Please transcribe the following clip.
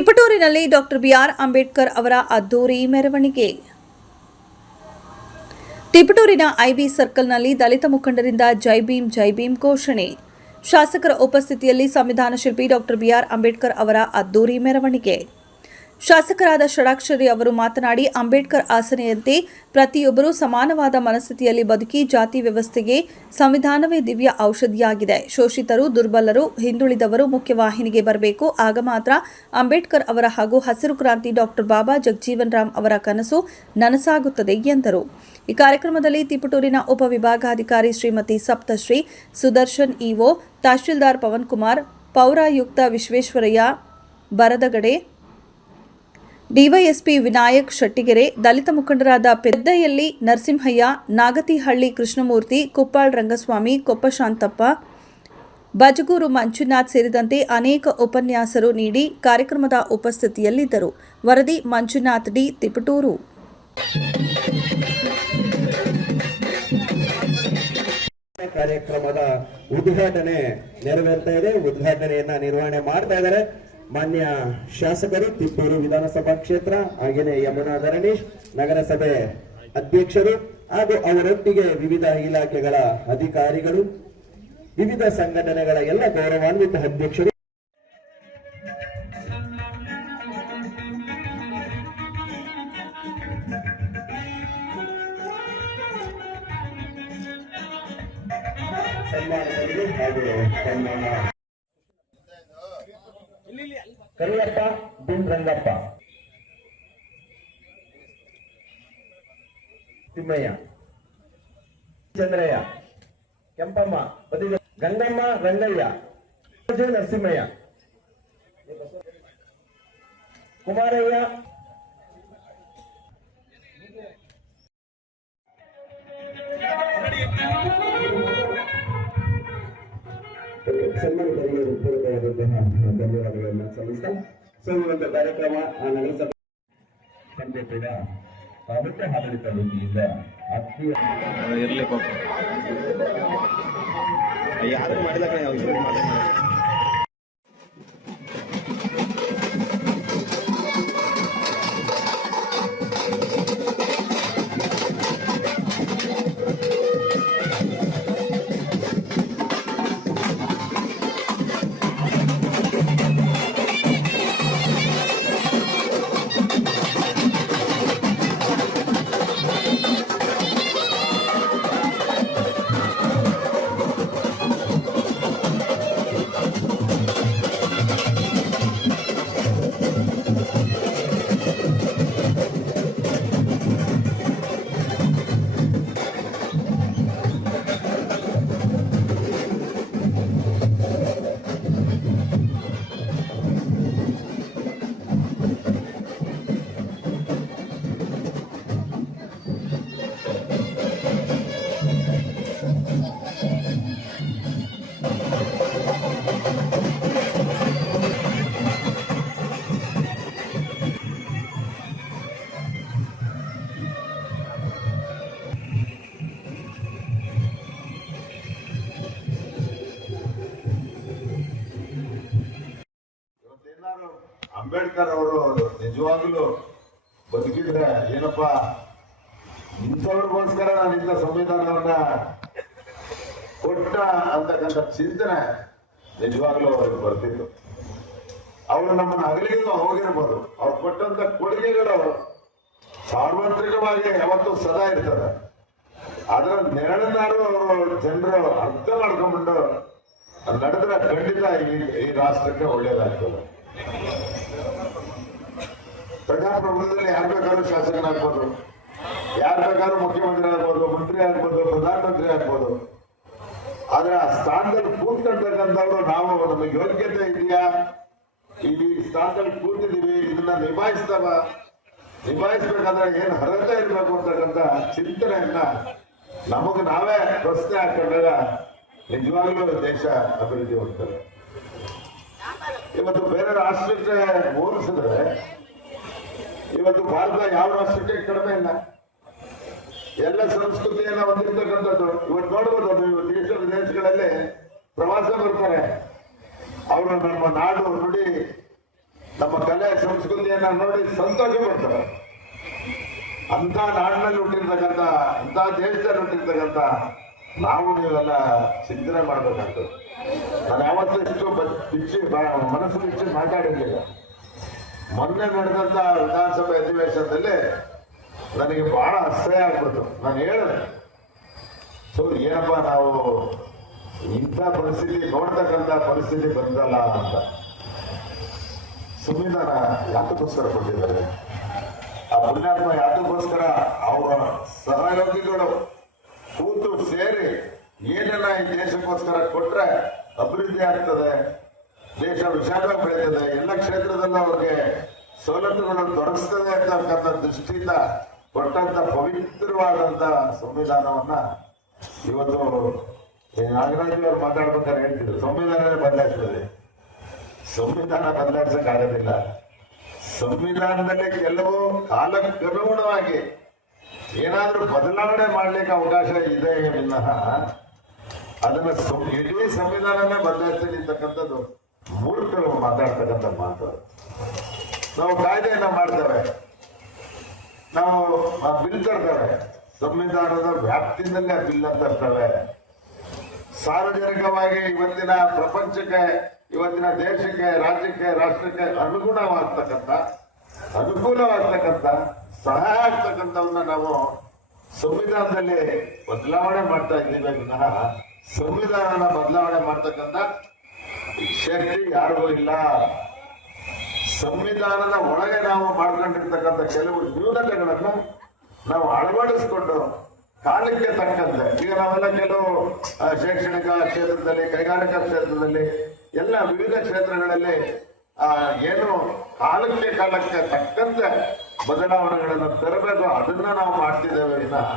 ತಿಪಟೂರಿನಲ್ಲಿ doctor B R Ambedkar ಅವರ ಅದ್ದೂರಿ ಮೆರವಣಿಗೆ. ತಿಪಟೂರಿನ ಐಬಿ ಸರ್ಕಲ್ನಲ್ಲಿ ದಲಿತ ಮುಖಂಡರಿಂದ ಜೈ ಭೀಮ್ ಘೋಷಣೆ. ಶಾಸಕರ ಉಪಸ್ಥಿತಿಯಲ್ಲಿ ಸಂವಿಧಾನ ಶಿಲ್ಪಿ ಡಾಕ್ಟರ್ ಬಿಆರ್ ಅಂಬೇಡ್ಕರ್ ಅವರ ಅದ್ದೂರಿ ಮೆರವಣಿಗೆ. ಶಾಸಕರಾದ ಷಡಾಕ್ಷರಿ ಅವರು ಮಾತನಾಡಿ, ಅಂಬೇಡ್ಕರ್ ಆಸನೆಯಂತೆ ಪ್ರತಿಯೊಬ್ಬರೂ ಸಮಾನವಾದ ಮನಸ್ಥಿತಿಯಲ್ಲಿ ಬದುಕಿ ಜಾತಿ ವ್ಯವಸ್ಥೆಗೆ ಸಂವಿಧಾನವೇ ದಿವ್ಯ ಔಷಧಿಯಾಗಿದೆ. ಶೋಷಿತರು, ದುರ್ಬಲರು, ಹಿಂದುಳಿದವರು ಮುಖ್ಯವಾಹಿನಿಗೆ ಬರಬೇಕು. ಆಗ ಮಾತ್ರ ಅಂಬೇಡ್ಕರ್ ಅವರ ಹಾಗೂ ಹಸಿರು ಕ್ರಾಂತಿ ಡಾಕ್ಟರ್ ಬಾಬಾ ಜಗಜೀವನ್ ರಾಮ್ ಅವರ ಕನಸು ನನಸಾಗುತ್ತದೆ ಎಂದರು. ಈ ಕಾರ್ಯಕ್ರಮದಲ್ಲಿ ತಿಪಟೂರಿನ ಉಪವಿಭಾಗಾಧಿಕಾರಿ ಶ್ರೀಮತಿ ಸಪ್ತಶ್ರೀ, ಸುದರ್ಶನ್ ಇಒ, ತಹಶೀಲ್ದಾರ್ ಪವನ್ ಕುಮಾರ್, ಪೌರಾಯುಕ್ತ ವಿಶ್ವೇಶ್ವರಯ್ಯ ಬರದಗಡೆ, ಡಿವೈಎಸ್ಪಿ ವಿನಾಯಕ್ ಶೆಟ್ಟಿಗೆರೆ, ದಲಿತ ಮುಖಂಡರಾದ ಪೆದ್ದಯ್ಯಲ್ಲಿ ನರಸಿಂಹಯ್ಯ, ನಾಗತಿಹಳ್ಳಿ ಕೃಷ್ಣಮೂರ್ತಿ, ಕುಪ್ಪಾಳ್ ರಂಗಸ್ವಾಮಿ, ಕೊಪ್ಪ ಶಾಂತಪ್ಪ, ಬಜಗೂರು ಮಂಜುನಾಥ್ ಸೇರಿದಂತೆ ಅನೇಕ ಉಪನ್ಯಾಸರು ನೀಡಿ ಕಾರ್ಯಕ್ರಮದ ಉಪಸ್ಥಿತಿಯಲ್ಲಿದ್ದರು. ವರದಿ ಮಂಜುನಾಥ್ ಡಿ, ತಿಪಟೂರು. ಕಾರ್ಯಕ್ರಮದ ಉದ್ಘಾಟನೆ ನೆರವೇರ್ತಾ ಇದೆ. ಉದ್ಘಾಟನೆಯನ್ನ ನಿರ್ವಹಣೆ ಮಾಡ್ತಾ ಇದ್ದಾರೆ ಮಾನ್ಯ ಶಾಸಕರು, ತಿಪ್ಪೂರು ವಿಧಾನಸಭಾ ಕ್ಷೇತ್ರ, ಹಾಗೇನೆ ಯಮುನಾ ಧರಣೀಶ್ ನಗರಸಭೆ ಅಧ್ಯಕ್ಷರು ಹಾಗೂ ಅವರೊಟ್ಟಿಗೆ ವಿವಿಧ ಇಲಾಖೆಗಳ ಅಧಿಕಾರಿಗಳು, ವಿವಿಧ ಸಂಘಟನೆಗಳ ಎಲ್ಲ ಗೌರವಾನ್ವಿತ ಅಧ್ಯಕ್ಷರು. ಸನ್ಮಾನದಲ್ಲಿ ಹಾಗೂ ಸನ್ಮಾನ ಕರಿಯಪ್ಪ ಬಿನ್ ರಂಗಪ್ಪ, ತಿಮ್ಮಯ್ಯ, ಚಂದ್ರಯ್ಯ, ಕೆಂಪಮ್ಮ, ಗಂಗಮ್ಮ, ರಂಗಯ್ಯ, ನರಸಿಂಹಯ್ಯ, ಕುಮಾರಯ್ಯ, ಸನ್ಮಾನಿತರಿಗೆ ಪೂರ್ವಕವಾದಂತಹ ಧನ್ಯವಾದಗಳನ್ನು ಸಲ್ಲಿಸ್ತಾ ಒಂದು ಕಾರ್ಯಕ್ರಮ ನಗರಸಭೆ ಪಂಚಾಯತಿನ ಮುಖ್ಯ ಆಡಳಿತ ವತಿಯಿಂದ ಆತ್ಮೀಯ ಯಾರು ಮಾಡಿದಾಗ ಅಂಬೇಡ್ಕರ್ ಅವರು ನಿಜವಾಗ್ಲೂ ಬದುಕಿದ್ರೆ ಏನಪ್ಪಾ, ಇಂಥವ್ರಿಗೋಸ್ಕರ ನಾನು ಇಂಥ ಸಂವಿಧಾನವನ್ನ ಕೊಟ್ಟ ಅಂತಕ್ಕಂಥ ಚಿಂತನೆ ನಿಜವಾಗ್ಲೂ ಅವ್ರಿಗೆ ಬರ್ತಿತ್ತು. ಅವರು ನಮ್ಮನ್ನು ಅಗಲಿಗೂ ಹೋಗಿರ್ಬೋದು, ಅವ್ರು ಕೊಟ್ಟಂತ ಕೊಡುಗೆಗಳು ಸಾರ್ವತ್ರಿಕವಾಗಿ ಯಾವತ್ತೂ ಸದಾ ಇರ್ತದೆ. ಅದರ ನೆರಳನ್ನಾರು ಅವರು ಜನರು ಅರ್ಥ ಮಾಡ್ಕೊಂಡ್ಬಿಟ್ಟು ನಡೆದ್ರೆ ಖಂಡಿತ ಈ ರಾಷ್ಟ್ರಕ್ಕೆ ಒಳ್ಳೇದಾಗ್ತದೆ. ಪ್ರಜಾಪ್ರಭುತ್ವದಲ್ಲಿ ಯಾರು ಬೇಕಾದ್ರೂ ಶಾಸಕನಾಗ್ಬೋದು, ಯಾರು ಬೇಕಾದ್ರೂ ಮುಖ್ಯಮಂತ್ರಿ ಆಗ್ಬೋದು, ಮಂತ್ರಿ ಆಗ್ಬೋದು, ಪ್ರಧಾನಮಂತ್ರಿ ಆಗ್ಬೋದು. ಆದ್ರೆ ಆ ಸ್ಥಾನದಲ್ಲಿ ಕೂತ್ಕೊಳ್ತಕ್ಕಂಥವ್ರು ನಾವು ನಮಗೆ ಯೋಗ್ಯತೆ ಇದೆಯಾ, ಈ ಸ್ಥಾನದಲ್ಲಿ ಕೂತಿದೀವಿ, ಇದನ್ನ ನಿಭಾಯಿಸ್ಬೇಕಾದ್ರೆ ಏನ್ ಅರ್ಹತೆ ಇರ್ಬೇಕು ಅಂತಕ್ಕಂಥ ಚಿಂತನೆಯನ್ನ ನಮಗ್ ನಾವೇ ಪ್ರಶ್ನೆ ಹಾಕೊಂಡಾಗ ನಿಜವಾಗ್ಲೂ ದೇಶ ಅಭಿವೃದ್ಧಿ ಹೋಗ್ತದೆ. ಇವತ್ತು ಬೇರೆ ರಾಷ್ಟ್ರಕ್ಕೆ ಹೋಲಿಸಿದ್ರೆ ಇವತ್ತು ಭಾರತ ಯಾವ ರಾಷ್ಟ್ರಕ್ಕೆ ಕಡಿಮೆ ಇಲ್ಲ. ಎಲ್ಲ ಸಂಸ್ಕೃತಿಯನ್ನ ಹೊಂದಿರ್ತಕ್ಕಂಥದ್ದು. ಇವತ್ತು ನೋಡ್ಬೋದು, ನೀವು ದೇಶ ವಿದೇಶಗಳಲ್ಲಿ ಪ್ರವಾಸ ಬರ್ತಾರೆ, ಅವರು ನಮ್ಮ ನಾಡು ನುಡಿ ನಮ್ಮ ಕಲೆ ಸಂಸ್ಕೃತಿಯನ್ನ ನೋಡಿ ಸಂತೋಷ ಪಡ್ತಾರೆ. ಅಂತ ನಾಡಿನಲ್ಲಿ ಹುಟ್ಟಿರ್ತಕ್ಕಂಥ, ಇಂಥ ದೇಶದಲ್ಲಿ ಹುಟ್ಟಿರ್ತಕ್ಕಂಥ ನಾವು ನೀವೆಲ್ಲ ಚಿಂತನೆ ಮಾಡ್ಬೇಕಾಗ್ತದೆ. ನಾನು ಯಾವತ್ತೂ ಇಷ್ಟು ಮನಸ್ಸು ಬಿಚ್ಚಿ ಮಾತಾಡಿರ್ಲಿಲ್ಲ. ಮೊನ್ನೆ ನಡೆದಂತ ವಿಧಾನಸಭೆ ಅಧಿವೇಶನದಲ್ಲಿ ನನಗೆ ಬಹಳ ಅಸಹ್ಯ ಆಗ್ಬಿಡ್ತು. ನಾನು ಹೇಳಿದೆ, ಸೊ ಏನಪ್ಪ ನಾವು ಇಂಥ ಪರಿಸ್ಥಿತಿ ನೋಡ್ತಕ್ಕಂಥ ಪರಿಸ್ಥಿತಿ ಬಂದಲ್ಲ ಅಂತ. ಸಂವಿಧಾನ ಯಾತಕ್ಕೋಸ್ಕರ ಕೊಟ್ಟಿದ್ದಾರೆ? ಆ ಪುಣ್ಯಾತ್ಮ ಯಾತಕ್ಕೋಸ್ಕರ ಅವರ ಸಹಯೋಗಿಗಳು ಕೂತು ಸೇರಿ ಏನೆಲ್ಲ ಈ ದೇಶಕ್ಕೋಸ್ಕರ ಕೊಟ್ರೆ ಅಭಿವೃದ್ಧಿ ಆಗ್ತದೆ, ದೇಶ ವಿಶಾಲವಾಗಿ ಬೆಳೀತದೆ, ಎಲ್ಲ ಕ್ಷೇತ್ರದಲ್ಲೂ ಅವ್ರಿಗೆ ಸವಲತ್ತುಗಳನ್ನು ದೊರಕಿಸ್ತದೆ ಅಂತಕ್ಕಂಥ ದೃಷ್ಟಿಯಿಂದ ಕೊಟ್ಟಂತ ಪವಿತ್ರವಾದಂತ ಸಂವಿಧಾನವನ್ನ ಇವತ್ತು ನಾಗರಾಜ್ ಅವರು ಮಾತಾಡ್ಬೇಕಾದ್ರೆ ಹೇಳ್ತಿದ್ರು, ಸಂವಿಧಾನವೇ ಬದಲಾಯಿಸ್ತದೆ. ಸಂವಿಧಾನ ಬದಲಾಯಿಸಕ್ ಆಗೋದಿಲ್ಲ. ಸಂವಿಧಾನದಲ್ಲಿ ಕೆಲವು ಕಾಲಕ್ಕನುಗುಣವಾಗಿ ಏನಾದ್ರೂ ಬದಲಾವಣೆ ಮಾಡ್ಲಿಕ್ಕೆ ಅವಕಾಶ ಇದೆ ವಿನಃ ಅದನ್ನ ಇಡೀ ಸಂವಿಧಾನನೇ ಬದಲಾಯಿಸ್ತಕ್ಕಂಥದ್ದು ಮೂರ್ಖರು ಮಾತಾಡ್ತಕ್ಕಂಥ ಮಾತು. ನಾವು ಕಾಯ್ದೆಯನ್ನ ಮಾಡ್ತೇವೆ, ನಾವು ಬಿಲ್ ತರ್ತೇವೆ, ಸಂವಿಧಾನದ ವ್ಯಾಪ್ತಿನಲ್ಲೇ ಬಿಲ್ ತರ್ತೇವೆ. ಸಾರ್ವಜನಿಕವಾಗಿ ಇವತ್ತಿನ ಪ್ರಪಂಚಕ್ಕೆ, ಇವತ್ತಿನ ದೇಶಕ್ಕೆ, ರಾಜ್ಯಕ್ಕೆ, ರಾಷ್ಟ್ರಕ್ಕೆ ಅನುಕೂಲವಾಗ್ತಕ್ಕಂಥ ಸಹಾಯ ಆಗ್ತಕ್ಕಂಥವನ್ನ ನಾವು ಸಂವಿಧಾನದಲ್ಲಿ ಬದಲಾವಣೆ ಮಾಡ್ತಾ ಇದ್ದೀವಿ ವಿನಃ ಸಂವಿಧಾನನ ಬದಲಾವಣೆ ಮಾಡ್ತಕ್ಕಂಥ ಶಕ್ತಿ ಯಾರಿಗೂ ಇಲ್ಲ. ಸಂವಿಧಾನದ ಒಳಗೆ ನಾವು ಮಾಡ್ಕೊಂಡಿರ್ತಕ್ಕಂಥ ಕೆಲವು ನ್ಯೂನತೆಗಳನ್ನ ನಾವು ಅಳವಡಿಸಿಕೊಂಡು ಕಾಲಕ್ಕೆ ತಕ್ಕಂತೆ, ಈಗ ನಾವೆಲ್ಲ ಕೆಲವು ಶೈಕ್ಷಣಿಕ ಕ್ಷೇತ್ರದಲ್ಲಿ, ಕೈಗಾರಿಕಾ ಕ್ಷೇತ್ರದಲ್ಲಿ, ಎಲ್ಲ ವಿವಿಧ ಕ್ಷೇತ್ರಗಳಲ್ಲಿ ಏನು ಕಾಲಕ್ಕೆ ತಕ್ಕಂತೆ ಬದಲಾವಣೆಗಳನ್ನು ತರಬೇಕು, ಅದನ್ನ ನಾವು ಮಾಡ್ತಿದ್ದೇವೆ ವಿನಃ